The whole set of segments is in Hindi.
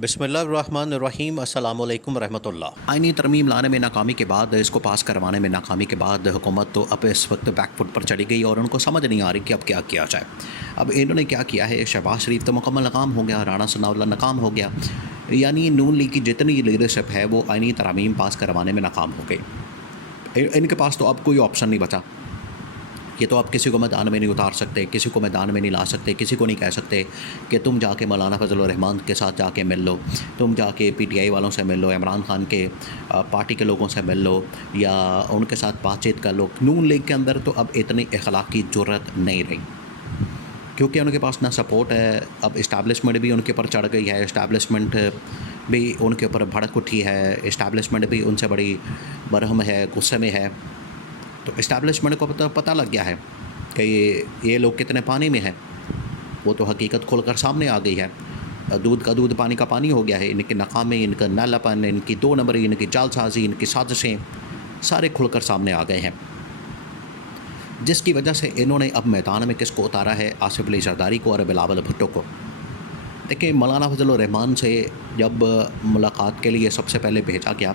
बिस्मिल्लाहिर्रहमानिर्रहीम अस्सलामु अलैकुम रहमतुल्लाह। आईनी तरमीम लाने में नाकामी के बाद, इसको पास करवाने में नाकामी के बाद हुकूमत तो अब इस वक्त बैकफुट पर चली गई और उनको समझ नहीं आ रही कि अब क्या किया जाए। अब इन्होंने क्या किया है, शहबाज शरीफ तो मुकम्मल नाकाम हो गया, राना सनाउल्लाह नाकाम हो गया, यानी नून लीग की जितनी लीडरशिप है वो आईनी तरमीम पास करवाने में नाकाम हो गई। इनके पास तो अब कोई ऑप्शन नहीं बचा। ये तो आप किसी को मैदान में नहीं उतार सकते, किसी को मैदान में नहीं ला सकते, किसी को नहीं कह सकते कि तुम जाके मौलाना फजल रहमान के साथ जाके मिल लो, तुम जाके पीटीआई वालों से मिल लो, इमरान खान के पार्टी के लोगों से मिल लो या उनके साथ बातचीत कर लो। नून लीग के अंदर तो अब इतनी अखलाकी जुर्रत नहीं रही, क्योंकि उनके पास ना सपोर्ट है। अब इस्टेब्लिशमेंट भी उनके ऊपर चढ़ गई है, इस्टेब्लिशमेंट भी उनके ऊपर भड़क उठी है, इस्टेब्लिशमेंट भी उनसे बड़ी बरहम है, गुस्से में है। तो इस्टेब्लिशमेंट को पता लग गया है कि ये लोग कितने पानी में हैं। वो तो हकीकत खुलकर सामने आ गई है। दूध का दूध पानी का पानी हो गया है। इनके नाकामी, इनका नालापन, इनकी दो नंबरी, इनकी जालसाजी, इनकी साजिशें सारे खुलकर सामने आ गए हैं, जिसकी वजह से इन्होंने अब मैदान में किसको उतारा है, आसिफ अली जरदारी को और बिलावल भुट्टो को। देखिए, मौलाना फजल रहमान से जब मुलाकात के लिए सबसे पहले भेजा गया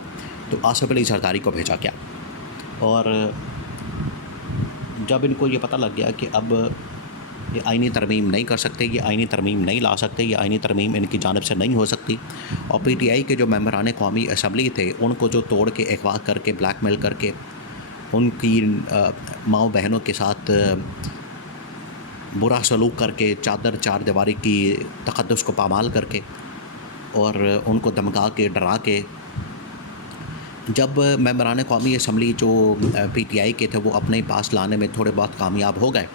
तो आसिफ अली जरदारी को भेजा गया, और जब इनको ये पता लग गया कि अब ये आईनी तरमीम नहीं कर सकते, ये आईनी तरमीम नहीं ला सकते, ये आईनी तरमीम इनकी जानिब से नहीं हो सकती, और पीटीआई के जो मेंबरान कौमी असम्बली थे उनको जो तोड़ के अगवा करके ब्लैकमेल करके उनकी माओ बहनों के साथ बुरा सलूक करके, चादर चार दीवारी की तक़द्दुस को पामाल करके और उनको धमका के, डरा के, जब मेंबरान कौमी असम्बली जो पीटीआई के थे वो अपने पास लाने में थोड़े बहुत कामयाब हो गए,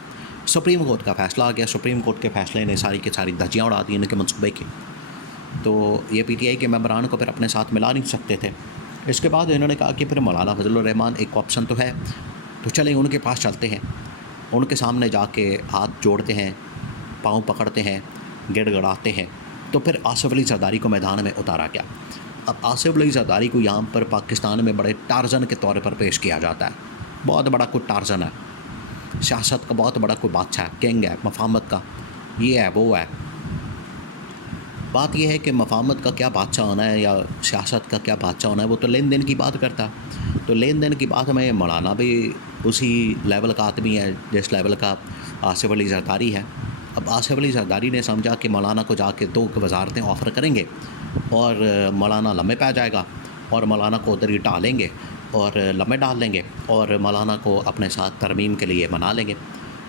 सुप्रीम कोर्ट का फ़ैसला आ गया। सुप्रीम कोर्ट के फ़ैसले ने सारी की सारी धज्जियाँ उड़ा दी इनके मनसूबे की। तो ये पीटीआई के मेंबरान को फिर अपने साथ मिला नहीं सकते थे। इसके बाद इन्होंने कहा कि फिर मौलाना फजल रहमान एक ऑप्शन तो है, तो चलें उनके पास चलते हैं, उनके सामने जाके हाथ जोड़ते हैं, पाँव पकड़ते हैं, गिड़गिड़ाते हैं। तो फिर आसिफ अली जरदारी को मैदान में उतारा गया। अब आसिफ अली जरदारी को यहाँ पर पाकिस्तान में बड़े टार्जन के तौर पर पेश किया जाता है। बहुत बड़ा कोई टार्जन है, सियासत का बहुत बड़ा कोई बादशाह है, किंग है, मफाहमत का ये है वो है। बात यह है कि मफाहमत का क्या बादशाह होना है या सियासत का क्या बादशाह होना है, वो तो लेन देन की बात करता है। तो लेन देन की बात में मौलाना भी उसी लेवल का आदमी है जिस लेवल का आसिफ अली जरदारी है। अब आसिफ अली जरदारी ने समझा कि मौलाना को जाके 2 वजारतें ऑफ़र करेंगे और मौलाना लम्बे पे आ जाएगा, और मौलाना को उधर ही डालेंगे और लम्बे डाल लेंगे और मौलाना को अपने साथ तरमीम के लिए मना लेंगे।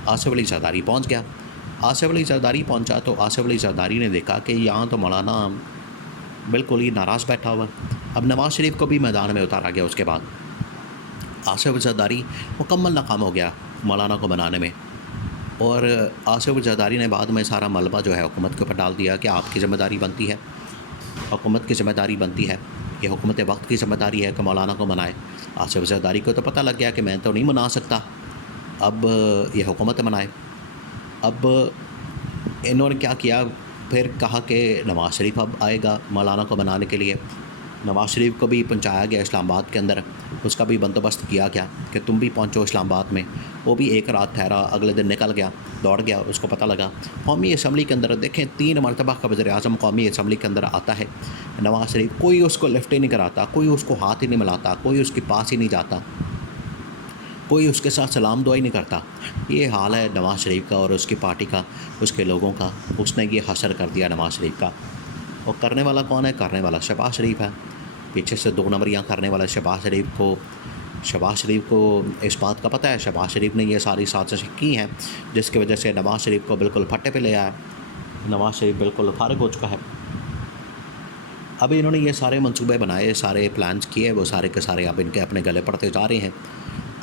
आसिफ अली जरदारी पहुँच गया। आसिफ अली जरदारी पहुँचा तो आसिफ अली जरदारी ने देखा कि यहाँ तो मौलाना बिल्कुल ही नाराज़ बैठा हुआ। अब नवाज़ शरीफ को भी मैदान में उतारा गया। उसके बाद आसिफ जरदारी मुकम्मल नाकाम हो गया मौलाना को मनाने में, और आसिफ जरदारी ने बाद में सारा मलबा जो है हुकूमत के ऊपर डाल दिया कि आपकी ज़िम्मेदारी बनती है, हुकूमत की ज़िम्मेदारी बनती है, ये हुकूमत वक्त की ज़िम्मेदारी है कि मौलाना को मनाए। आसिफ जरदारी को तो पता लग गया कि मैं तो नहीं मना सकता, अब ये हुकूमत मनाए। अब इन्होंने क्या किया, फिर कहा कि नवाज़ शरीफ अब आएगा मौलाना को मनाने के लिए। नवाज़ शरीफ को भी पहुंचाया गया इस्लामाबाद के अंदर, उसका भी बंदोबस्त किया गया कि तुम भी पहुंचो इस्लामाबाद में। वो भी एक रात ठहरा, अगले दिन निकल गया, दौड़ गया। उसको पता लगा कौमी असम्बली के अंदर, देखें 3 मरतबा का वज़ीर-ए-आज़म कौमी असम्बली के अंदर आता है नवाज़ शरीफ, कोई उसको लिफ्ट ही नहीं कराता, कोई उसको हाथ ही नहीं मिलाता, कोई उसके पास ही नहीं जाता, कोई उसके साथ सलाम दुआ ही नहीं करता। ये हाल है नवाज़ शरीफ का और उसकी पार्टी का, उसके लोगों का। उसने ये हशर कर दिया नवाज़ शरीफ का। और करने वाला कौन है? करने वाला शहबाज शरीफ है। पीछे से 2 नंबरियाँ करने वाला शहबाज शरीफ को इस बात का पता है। शहबाज शरीफ ने ये सारी साजिशें की हैं जिसकी वजह से नवाज़ शरीफ को बिल्कुल फट्टे पे ले आया। नवाज़ शरीफ बिल्कुल फारिग हो चुका है। अभी इन्होंने ये सारे मंसूबे बनाए, सारे प्लान्स किए, वो सारे के सारे अब इनके अपने गले पड़ते जा रहे हैं।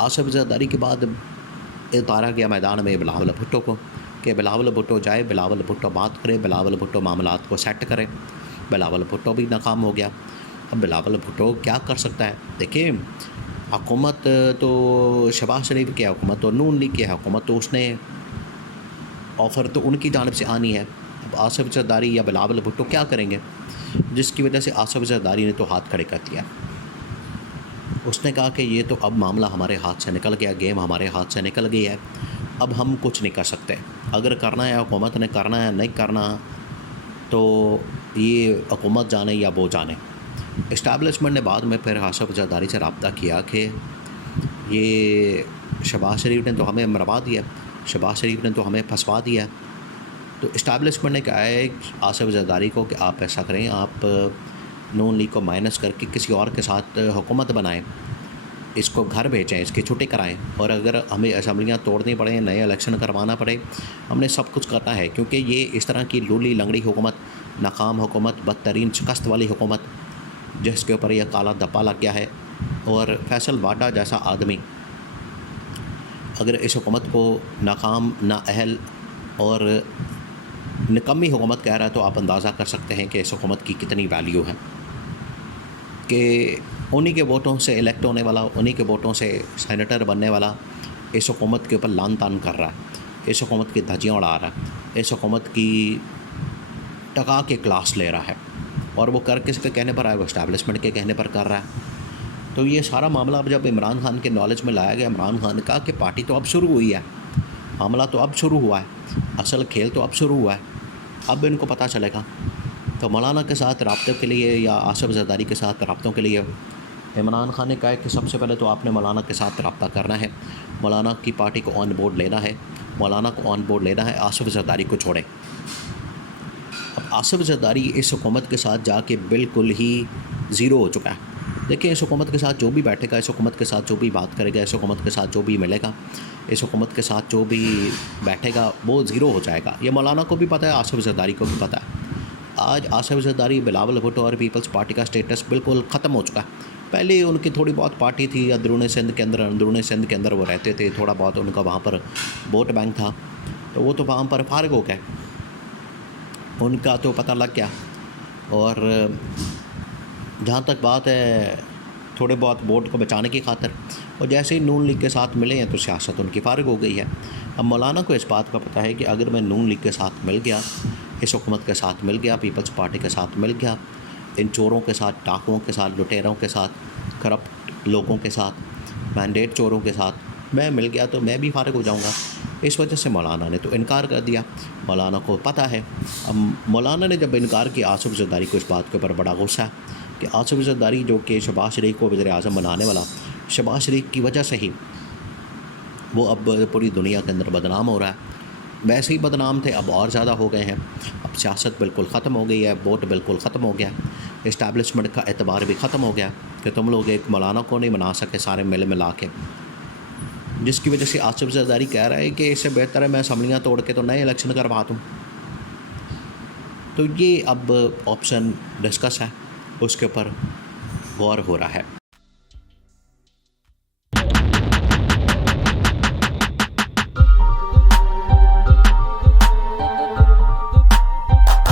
आसिफ जरदारी के बाद उतारा गया मैदान में बिलावल भुट्टो को कि बिलावल भुट्टो जाए, बिलावल भुट्टो बात करे, बिलावल भुट्टो मामलात को सेट करे। बिलावल भुट्टो भी नाकाम हो गया। अब बिलावल भुट्टो क्या कर सकता है? देखिए, हुकूमत तो शहबाज शरीफ की है, हुकूमत तो नून लीग की है, हुकूमत तो उसने ऑफ़र तो उनकी जानिब से आनी है। अब आसिफ जरदारी या बिलावल भुट्टो क्या करेंगे, जिसकी वजह से आसिफ जरदारी ने तो हाथ खड़े कर दिया। उसने कहा कि ये तो अब मामला हमारे हाथ से निकल गया, गेम हमारे हाथ से निकल गई है, अब हम कुछ नहीं कर सकते। अगर करना है, हुकूमत ने करना है, नहीं करना तो ये हुकूमत जाने या वो जाने। इस्टेब्लिशमेंट ने बाद में फिर आसिफ जरदारी से रब्ता किया कि ये शहबाज शरीफ ने तो हमें मरवा दिया, शहबाज शरीफ ने तो हमें फंसवा दिया। तो इस्टेब्लिशमेंट ने कहा है आसिफ जरदारी को कि आप ऐसा करें, आप नून लीग को माइनस करके किसी और के साथ हुकूमत बनाएं, इसको घर भेजें, इसकी छुट्टी कराएं, और अगर हमें असम्बलियाँ तोड़नी पड़े, नए इलेक्शन करवाना पड़े, हमने सब कुछ करना है, क्योंकि ये इस तरह की लूली लंगड़ी हुकूमत, नाकाम हुकूमत, बदतरीन शिकस्त वाली हुकूमत जिसके ऊपर यह काला धब्बा लग गया है। और फैसल वाडा जैसा आदमी अगर इस हुकूमत को नाकाम, नाअहल और निकम्मी हुकूमत कह रहा है, तो आप अंदाज़ा कर सकते हैं कि इस हुकूमत की कितनी वैल्यू है, कि उन्हीं के वोटों से इलेक्ट होने वाला, उन्हीं के वोटों से सेनेटर बनने वाला इस हुकूमत के ऊपर लान तान कर रहा है, इस हुकूमत की धज्जियाँ उड़ा रहा है, इस हुकूमत की टका के क्लास ले रहा है, और वो कर किसके कहने पर आया? वो इस्टेब्लिशमेंट के कहने पर कर रहा है। तो ये सारा मामला अब जब इमरान खान के नॉलेज में लाया गया, इमरान खान ने कहा कि पार्टी तो अब शुरू हुई है, मामला तो अब शुरू हुआ है, असल खेल तो अब शुरू हुआ है, अब इनको पता चलेगा। तो मौलाना के साथ रब्ते के लिए या आसिफ जरदारी के साथ रब्तों के लिए इमरान खान ने कहा कि सबसे पहले तो आपने मौलाना के साथ रब्ता करना है, मौलाना की पार्टी को ऑन बोर्ड लेना है, मौलाना को ऑन बोर्ड लेना है, आसिफ जरदारी को छोड़ें। अब आसिफ जरदारी इस हुकूमत के साथ जाके बिल्कुल ही ज़ीरो हो चुका है। देखिए, इस हुकूमत के साथ जो भी बैठेगा, इस हुकूमत के साथ जो भी बात करेगा, इस हुकूमत के साथ जो भी मिलेगा, इस हुकूमत के साथ जो भी बैठेगा, वो ज़ीरो हो जाएगा। ये मौलाना को भी पता है, आसिफ जरदारी को भी पता है। आज आसिफ जरदारी, बिलावल भुट्टो और पीपल्स पार्टी का स्टेटस बिल्कुल ख़त्म हो चुका है। पहले उनकी थोड़ी बहुत पार्टी थी, अंदरूनी सिंध के अंदर वो रहते थे, थोड़ा बहुत उनका वहाँ पर वोट बैंक था, तो वो तो वहाँ पर फारिग हो गए, उनका तो पता लग गया। और जहाँ तक बात है थोड़े बहुत वोट को बचाने की खातिर, और जैसे ही नून लीग के साथ मिले हैं तो सियासत उनकी फारिग हो गई है। अब मौलाना को इस बात का पता है कि अगर मैं नून लीग के साथ मिल गया, इस हुकूमत के साथ मिल गया, पीपल्स पार्टी के साथ मिल गया, इन चोरों के साथ, डाकुओं के साथ, लुटेरों के साथ, करप्ट लोगों के साथ, मैंडेट चोरों के साथ मैं मिल गया, तो मैं भी फारिग हो जाऊंगा। इस वजह से मौलाना ने तो इनकार कर दिया। मौलाना को पता है। अब मौलाना ने जब इनकार किया, आसिफ जरदारी को इस बात के ऊपर बड़ा गुस्सा है कि आसिफ जरदारी जो कि शहबाज शरीफ को वज़ीर-ए-आज़म बनाने वाला, शहबाज शरीफ की वजह से ही वो अब पूरी दुनिया के अंदर बदनाम हो रहा है। वैसे ही बदनाम थे, अब और ज़्यादा हो गए हैं। अब सियासत बिल्कुल ख़त्म हो गई है, वोट बिल्कुल ख़त्म हो गया, इस्टेब्लिशमेंट का एतबार भी ख़त्म हो गया कि तुम लोग एक मौलाना को नहीं बना सके सारे मिल मिला के, जिसकी वजह से आसिफ जरदारी कह रहा है कि इससे बेहतर है मैं असम्बलियाँ तोड़ के तो नए इलेक्शन करवा दूँ। तो ये अब ऑप्शन डिस्कस है, उसके ऊपर गौर हो रहा है।